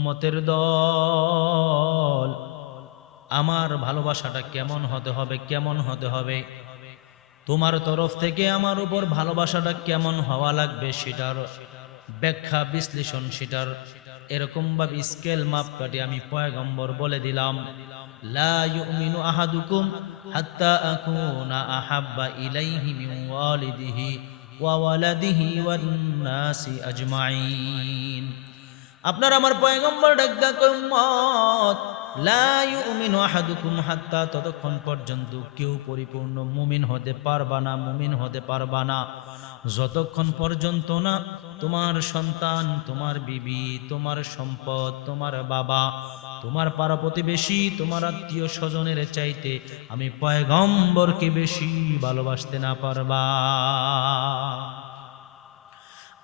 উম্মতের দল, আমার ভালোবাসাটা কেমন হতে হবে, কেমন হতে হবে, তোমার তরফ থেকে আমার উপর ভালোবাসাটা কেমন হওয়া লাগবে, সেটার ব্যাখ্যা বিশ্লেষণ, সেটার এরকম ভাবে স্কেল মাপকাঠি আমি পয়গম্বর বলে দিলাম। লা ইউমিনু আহাদুকুম হাত্তা আকুনা আহাব্বা ইলাইহি মিন ওয়ালিদিহি ওয়া ওয়ালাদিহি ওয়ান নাসি আজমাইন। আপনার আমার পয়গম্বর ডাক দেয়া কয়, উম্মত, লা ইউমিনু আহাদুকুম হাত্তা, ততক্ষণ পর্যন্ত কেউ পরিপূর্ণ মুমিন হতে পারবা না, মুমিন হতে পারবা না যতক্ষণ পর্যন্ত না তোমার সন্তান, তোমার বিবি, তোমার সম্পদ, তোমার বাবা, তোমার পাড়া প্রতিবেশী, তোমার আত্মীয় স্বজনের চাইতে আমি পয়গম্বরকে বেশি ভালোবাসতে না পারবা।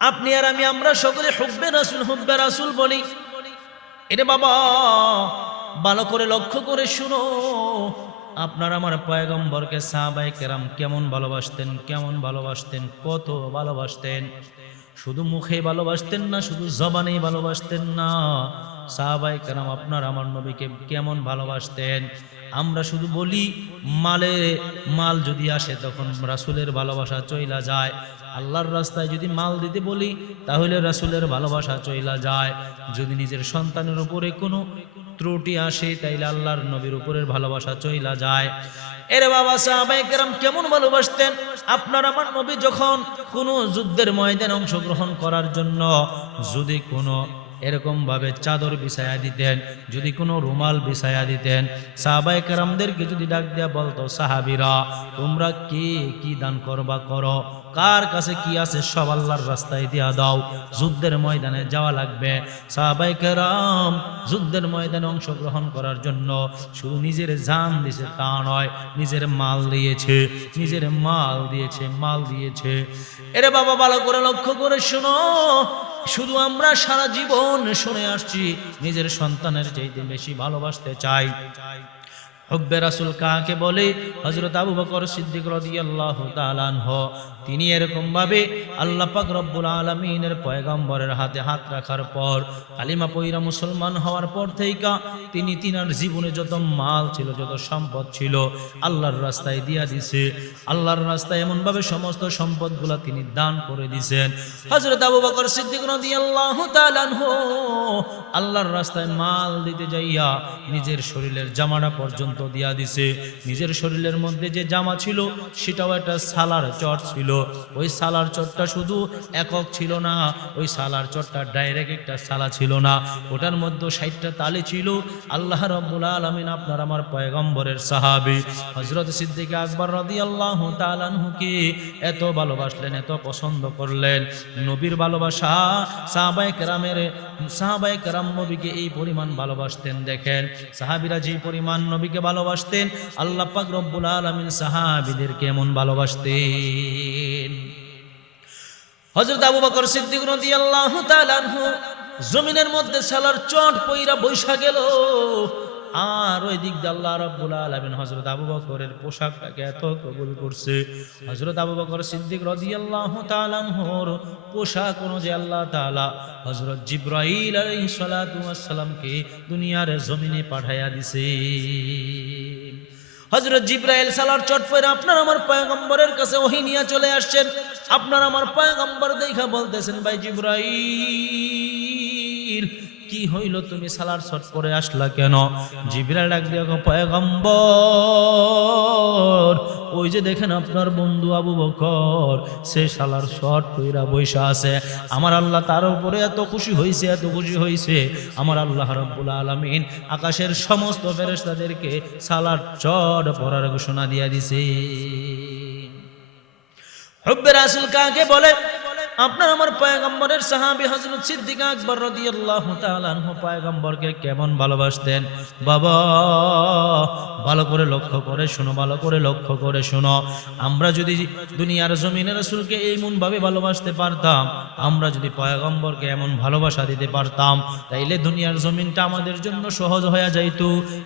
আপনি আর আমি, আমরা সকলে হুব্বে রাসূল, হুব্বে রাসূল বলি। এরে বাবা, ভালো করে লক্ষ্য করে শুনো, আপনার আমার পয়গম্বরকে সাহাবায়ে কেরাম কেমন ভালোবাসতেন, কেমন ভালোবাসতেন, কত ভালোবাসতেন। শুধু মুখে ভালোবাসতেন না, শুধু জবানেই ভালোবাসতেন না। সাহাবায়ে কেরাম আপনার আমার নবীকে কেমন ভালোবাসতেন। আমরা শুধু বলি মাল যদি আসে তখন রাসূলের ভালোবাসা চইলা যায়। আল্লাহর রাস্তায় যদি মাল দিতে বলি তাহলে রাসূলের ভালোবাসা চইলা যায়। যদি নিজের সন্তানের উপরে কোনো ত্রুটি আসে তাইলে আল্লাহর নবীর উপরের ভালোবাসা চইলা যায়। এরে বাবা, সাহাবায়ে কেরাম কেমন ভালোবাসতেন। আপনার আমার নবী যখন কোনো যুদ্ধের ময়দানে অংশগ্রহণ করার জন্য যদি কোনো এরকম ভাবে চাদর বিছায়া দিতেন, যদি কোনো রুমাল বিছায়া দিতেন, সাহাবায়ে কেরামদেরকে যদি ডাক দিয়া বলতো, সাহাবীরা তোমরা কে কি দান করবা করো, কার কাছে কি আছে সব আল্লাহর রাস্তায় দিয়া দাও, যুদ্ধের ময়দানে যাওয়া লাগবে। সাহাবায়ে কেরাম যুদ্ধের ময়দানে অংশগ্রহণ করার জন্য শুধু নিজের জান দিয়েছে তা নয়, নিজের মাল দিয়েছে, নিজের মাল দিয়েছে, মাল দিয়েছে। এরে বাবা, ভালো করে লক্ষ্য করে শোনো, শুধু আমরা সারা জীবন শুনে আসছি নিজের সন্তানের চাইতে বেশি ভালোবাসতে চাই। হুব্বে রাসূল কাকে বলে? হযরত আবু বকর সিদ্দিক রাদিয়াল্লাহু তাআলা আনহু, তিনি এরকম ভাবে আল্লাহ পাক রব্বুল আলামিনের পয়গম্বরের হাতে হাত রাখার পর, কালিমা পয়রা মুসলমান হওয়ার পর থেকে তিনি তিনার জীবনে যত মাল ছিল, যত সম্পদ ছিল আল্লাহর রাস্তায় দিয়া দিছে। আল্লাহর রাস্তায় এমন ভাবে সমস্ত সম্পদগুলা তিনি দান করে দিয়েছেন। হযরত আবু বকর সিদ্দিক রাদিয়াল্লাহু তাআলা আনহু আল্লাহর রাস্তায় মাল দিতে যাইয়া নিজের শরীরের জামাটা পর্যন্ত দিয়া দিছে। নিজের শরীরের মধ্যে যে জামা ছিল সেটাও একটা সালার চট ছিল। ওই সালার চটটা শুধু একক ছিল না, ওই সালার চটটা ডাইরেক্ট একটা সালা ছিল না, ওটার মধ্যে 60টা তালি ছিল। আল্লাহ রাব্বুল আলামিন আপনার আমার পয়গম্বরের সাহাবী হযরত সিদ্দিক আকবর রাদিয়াল্লাহু তাআলা আনহুকে এত ভালোবাসলেন, এত পছন্দ করলেন। নবীর ভালোবাসা, সাহাবায়ে কেরাম নবীকে এই পরিমাণ ভালোবাসতেন। দেখেন সাহাবীরা যে পরিমাণ নবীকে ভালোবাসতেন, আল্লাহ পাক রব্বুল আলামিন সাহাবীদের কেমন ভালোবাসতেন। হযরত আবু বকর সিদ্দিক রাদিয়াল্লাহু তাআলা আনহু জমিনের মধ্যে সালার চট পইরা বৈশা গেল। আর ওই দিক দিয়ে আল্লাহ রাব্বুল আলামিন হযরত আবু বকরের পোশাকটাকে এত কবুল করছে। হযরত আবু বকর সিদ্দিক রাদিয়াল্লাহু তাআলা আনহুর পোশাক অনুযায়ী আল্লাহ তাআলা হযরত জিবরাইল আলাইহিস সালাতু ওয়াস সালামকে দুনিয়ার জমিনে পাঠাইয়া দিছে। হযরত জিবরাইল সালার চট পরে আপনার আমার পয়গম্বরের কাছে ওহী নিয়ে চলে আসছেন। আপনার আমার পয়গম্বর দেখা বলতেছেন, ভাই জিবরাইল, কি হইল, তুমি সালার চট পরে আসলা কেন? জিবরাইল ডাক দিয়া কয়, পয়গম্বর, ওই যে দেখেন আপনার বন্ধু আবু বকর, সে সালার চট পইরা বৈশা আছে। আমার আল্লাহ তার উপরে এত খুশি হইছে, এত খুশি হইছে, আমার আল্লাহ রাব্বুল আলামিন আকাশের সমস্ত ফেরেশতাদেরকে সালার চট পরার ঘোষণা দিয়া দিছে। হুব্বে রাসূল কাকে বলে? আপনার আমার পয়গম্বরের সাহাবী হযরত সিদ্দিক আকবর রাদিয়াল্লাহু তাআলা আনহু পয়গম্বরকে কেমন ভালোবাসতেন। বাবা, ভালো করে লক্ষ্য করে শোনো, ভালো করে লক্ষ্য করে শোনো। আমরা যদি দুনিয়ার জমিনে রাসূলকে এমন ভাবে ভালোবাসতে পারতাম, আমরা যদি পয়গম্বরকে এমন ভালোবাসা দিতে পারতাম, তাইলে দুনিয়ার জমিনটা আমাদের জন্য সহজ হয়ে যাইত।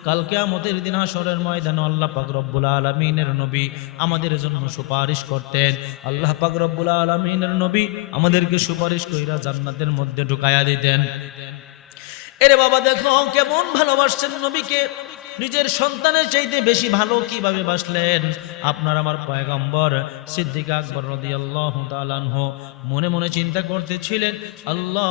কাল কিয়ামতের দিন হাশরের ময়দানে আল্লাহ পাক রব্বুল আলামিনের নবী আমাদের জন্য সুপারিশ করতেন। আল্লাহ পাক রব্বুল আলামিনের নবী আমাদেরকে সুপারিশ কইরা জান্নাতের মধ্যে ঢুকায়া দিতেন। এরে বাবা দেখো কেমন ভালোবাসছেন নবীকে, নিজের সন্তানের চাইতে বেশি ভালো কিভাবে বাসলেন আপনার আমার পয়গম্বর। সিদ্দিক আকবর রাদিয়াল্লাহু তাআলা আনহু মনে মনে চিন্তা করতেছিলেন, আল্লাহ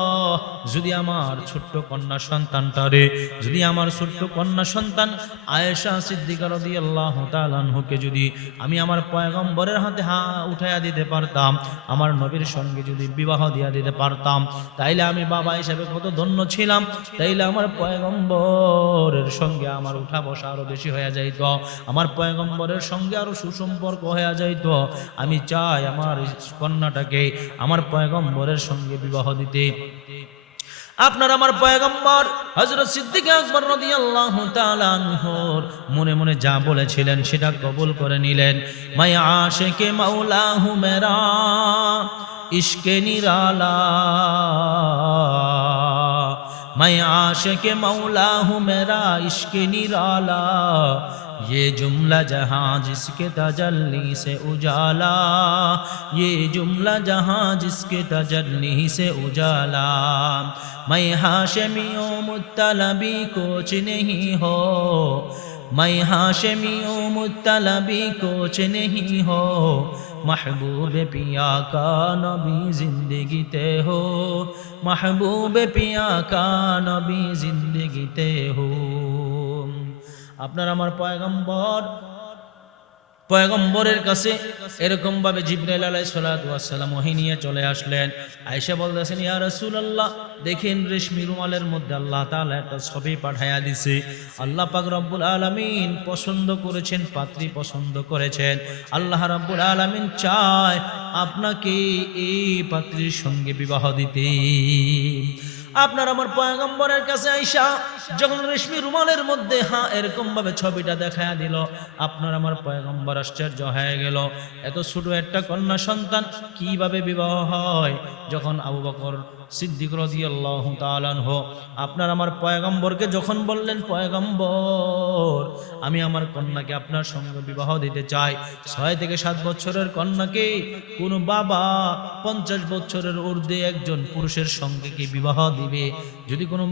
যদি আমার ছোট্ট কন্যা সন্তানটারে, যদি আমার ছোট্ট কন্যা সন্তান আয়েশা সিদ্দিকা রাদিয়াল্লাহু তাআলা আনহুকে যদি আমি আমার পয়গম্বরের হাতে উঠাইয়া দিতে পারতাম, আমার নবীর সঙ্গে যদি বিবাহ দিয়া দিতে পারতাম, তাইলে আমি বাবা হিসেবে কত ধন্য ছিলাম, তাইলে আমার পয়গম্বরের সঙ্গে আমার উঠা বসা আরো বেশি হয়ে যাইত, আমার পয়গম্বরের সঙ্গে আরো সুসম্পর্ক হয়ে যাইত। আমি চাই আমার কন্যাটাকে আমার পয়গম্বরের সঙ্গে বিবাহ দিতে। আপনার আমার পয়গম্বর হযরত সিদ্দিক আকবর রাদিয়াল্লাহু তাআলা আনহুর মনে মনে যা বলেছিলেন সেটা কবুল করে নিলেন। মাই আশিকে মাওলাহু মেরা ইশকে নিরালা, मैं आशिक मौला हूँ मेरा इश्क निराला, ये जुमला जहाँ जिसके तजल्ली से उजाला, ये जुमला जहाँ जिसके तजल्ली से उजाला, मैं हाशमियों मुत्तलबी कुछ नहीं हो, मैं हाशमियों मुत्तलबी कुछ नहीं हो, महबूब पिया का नबी जिंदगीते हो, महबूब पिया का नबी जिंदगीते हो। আপনার আমার পয়গম্বরের কাছে এরকম ভাবে জিবরাইল আলাইহিস সালাতু ওয়াস সালাম ওহী নিয়ে চলে আসলেন। আয়েশা বলতেছেন, ইয়া রাসূলুল্লাহ দেখেন রেশমি রুমালের মধ্যে আল্লাহ তাআলা একটা ছবি পাঠায়া দিয়েছে। আল্লাহ পাক রব্বুল আলামিন পছন্দ করেছেন, পাত্রী পছন্দ করেছেন। আল্লাহ রাব্বুল আলামিন চায় আপনাকে এই পাত্রীর সঙ্গে বিবাহ দিতে। আপনার আমার পয়গম্বরের কাছে আয়েশা যখন রেশমি রুমালের মধ্যে এরকম ভাবে ছবিটা দেখায়া দিল, আপনার আমার পয়গম্বর আশ্চর্য হয়ে গেল। এত ছোট একটা কন্যা সন্তান কিভাবে বিবাহ হয়? যখন আবু বকর সিদ্দিক রাদিয়াল্লাহু তাআলা আনহু আপনার আমার পয়গম্বরকে যখন বললেন, পয়গম্বর আমি আমার কন্যাকে আপনার সঙ্গে বিবাহ দিতে চাই, 6 থেকে 7 বছরের কন্যাকে কোন বাবা 50 বছরের ঊর্ধ্বে একজন পুরুষের সঙ্গে কি বিবাহ দিবে? যদি কোনো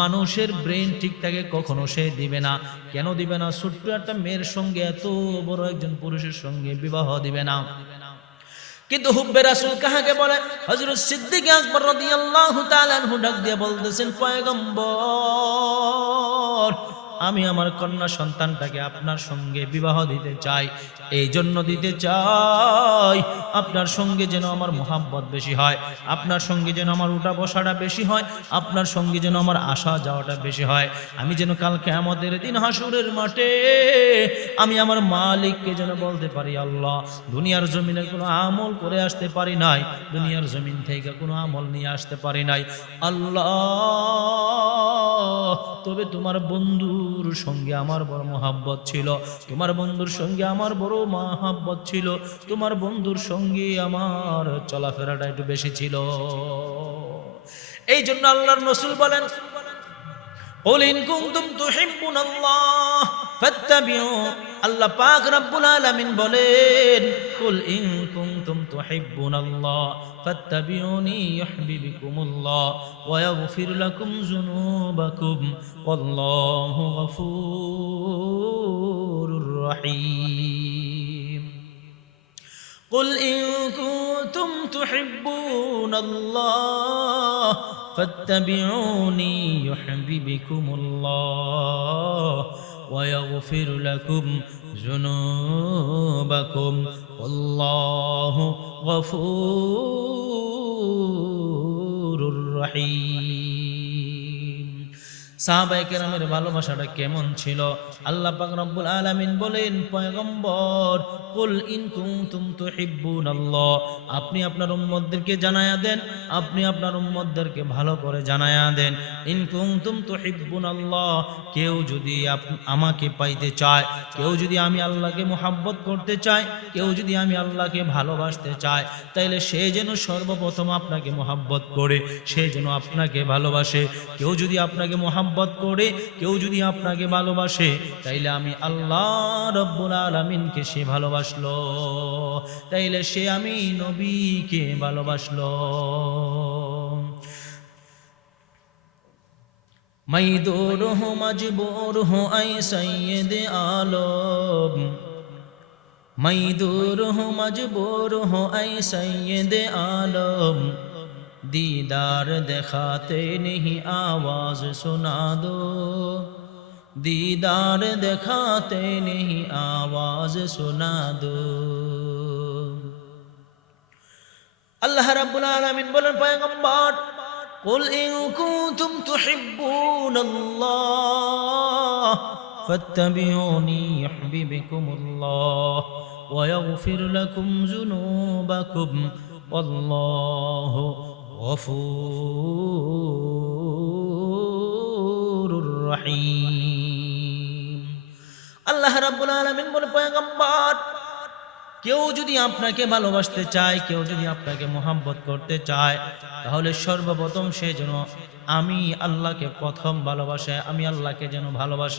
মানুষের ব্রেন ঠিক থাকে কখনো সে দিবে না। কেন দিবে না? ছোট্ট একটা মেয়ের সঙ্গে এত বড় একজন পুরুষের সঙ্গে বিবাহ দিবে না। কিন্তু হুব্বে রাসূল কাহাকে বলে? হযরত সিদ্দিক আকবর রাদিয়াল্লাহু তাআলা আনহু ডাক দিয়ে বলতেছেন, পয়গম্বর আমি আমার কন্যা সন্তানটাকে আপনার সঙ্গে বিবাহ দিতে চাই। এই জন্য দিতে চাই আপনার সঙ্গে যেন আমার মোহাব্বত বেশি হয়, আপনার সঙ্গে যেন আমার উঠা বসাটা বেশি হয়, আপনার সঙ্গে যেন আমার আসা যাওয়াটা বেশি হয়। আমি যেন কাল কিয়ামতের দিন হাসরের মাঠে আমি আমার মালিককে যেন বলতে পারি, আল্লাহ দুনিয়ার জমিনে কোনো আমল করে আসতে পারি নাই, দুনিয়ার জমিন থেকে কোনো আমল নিয়ে আসতে পারি নাই আল্লাহ, তবে তোমার বন্ধুর সঙ্গে আমার বড় মোহাব্বত ছিল, তোমার বন্ধুর সঙ্গে আমার বড় মোহাব্বত ছিল, তোমার বন্ধুর সঙ্গে আমার চলাফেরাটা একটু বেশি ছিল। এই জন্য আল্লাহর রাসূল বলেন, قل إن كنتم تحبون الله فاتبعوا, আল্লাহ পাক রব্বুল আলামিন বলেন, কুল ইন কুনতুম তুহিব্বুনাল্লাহ ফাত্তাবিউনি ইউহিব্বুকুমুল্লাহ ওয়া ইয়াগফির লাকুম যুনুবাকুম ওয়াল্লাহু গফুরুর রহিম। قل إن كنتم تحبون الله فاتبعوني يحببكم الله ويغفر لكم ذنوبكم والله غفور رحيم। সাহাবায়ে কেরামের ভালোবাসাটা কেমন ছিল? আল্লাহ পাক রব্বুল আলামিন বলেন, পয়গম্বর কুল ইন কুনতুম তুহিব্বুনাল্লাহ, আপনি আপনার উম্মতদেরকে জানায়া দেন, আপনি আপনার উম্মতদেরকে ভালো করে জানায়া দেন, ইন কুনতুম তুহিব্বুনাল্লাহ, কেউ যদি আমাকে পাইতে চায়, কেউ যদি আমি আল্লাহকে মুহাব্বত করতে চায়, কেউ যদি আমি আল্লাহকে ভালোবাসতে চায়, তাইলে সে যেন সর্বপ্রথম আপনাকে মুহাব্বত করে, সে যেন আপনাকে ভালোবাসে। কেউ যদি আপনাকে মুহাব্বত করে, কেউ যদি আপনাকে ভালোবাসে, তাইলে আমি আল্লাহ রব্বুল আলামিনকে সে ভালোবাসলো, তাইলে সে আমি নবীকে ভালোবাসলো। मैं दूर हूँ मजबूर हूँ ऐ सैयद आलम, मैं दूर हूँ मजबूर हूँ ऐ सैयद आलम, दीदार दिखाते नहीं आवाज सुना दो, दीदार दिखाते नहीं आवाज सुना दो। আল্লাহ রাব্বুল আলামিন বলেন পয়গম্বর, কুল ইন কুনতুম তুহিব্বুনাল্লাহ ফাত্তাবিউনি ইউহিব্বুকুমুল্লাহ ওয়া ইয়াগফির লাকুম যুনুবাকুম ওয়াল্লাহু গফুরুর রহিম। আল্লাহ রাব্বুল আলামিন বলেন পয়গম্বর, কেউ যদি আপনাকে ভালোবাসতে চায়, কেউ যদি আপনাকে মোহাব্বত করতে চায়, তাহলে সর্বপ্রথম সে যেন আমি আল্লাহকে প্রথম ভালোবাসে, আমি আল্লাহকে যেন ভালোবাসে।